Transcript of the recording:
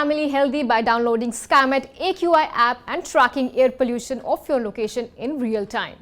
family healthy by downloading Skymet AQI app and tracking air pollution of your location in real time.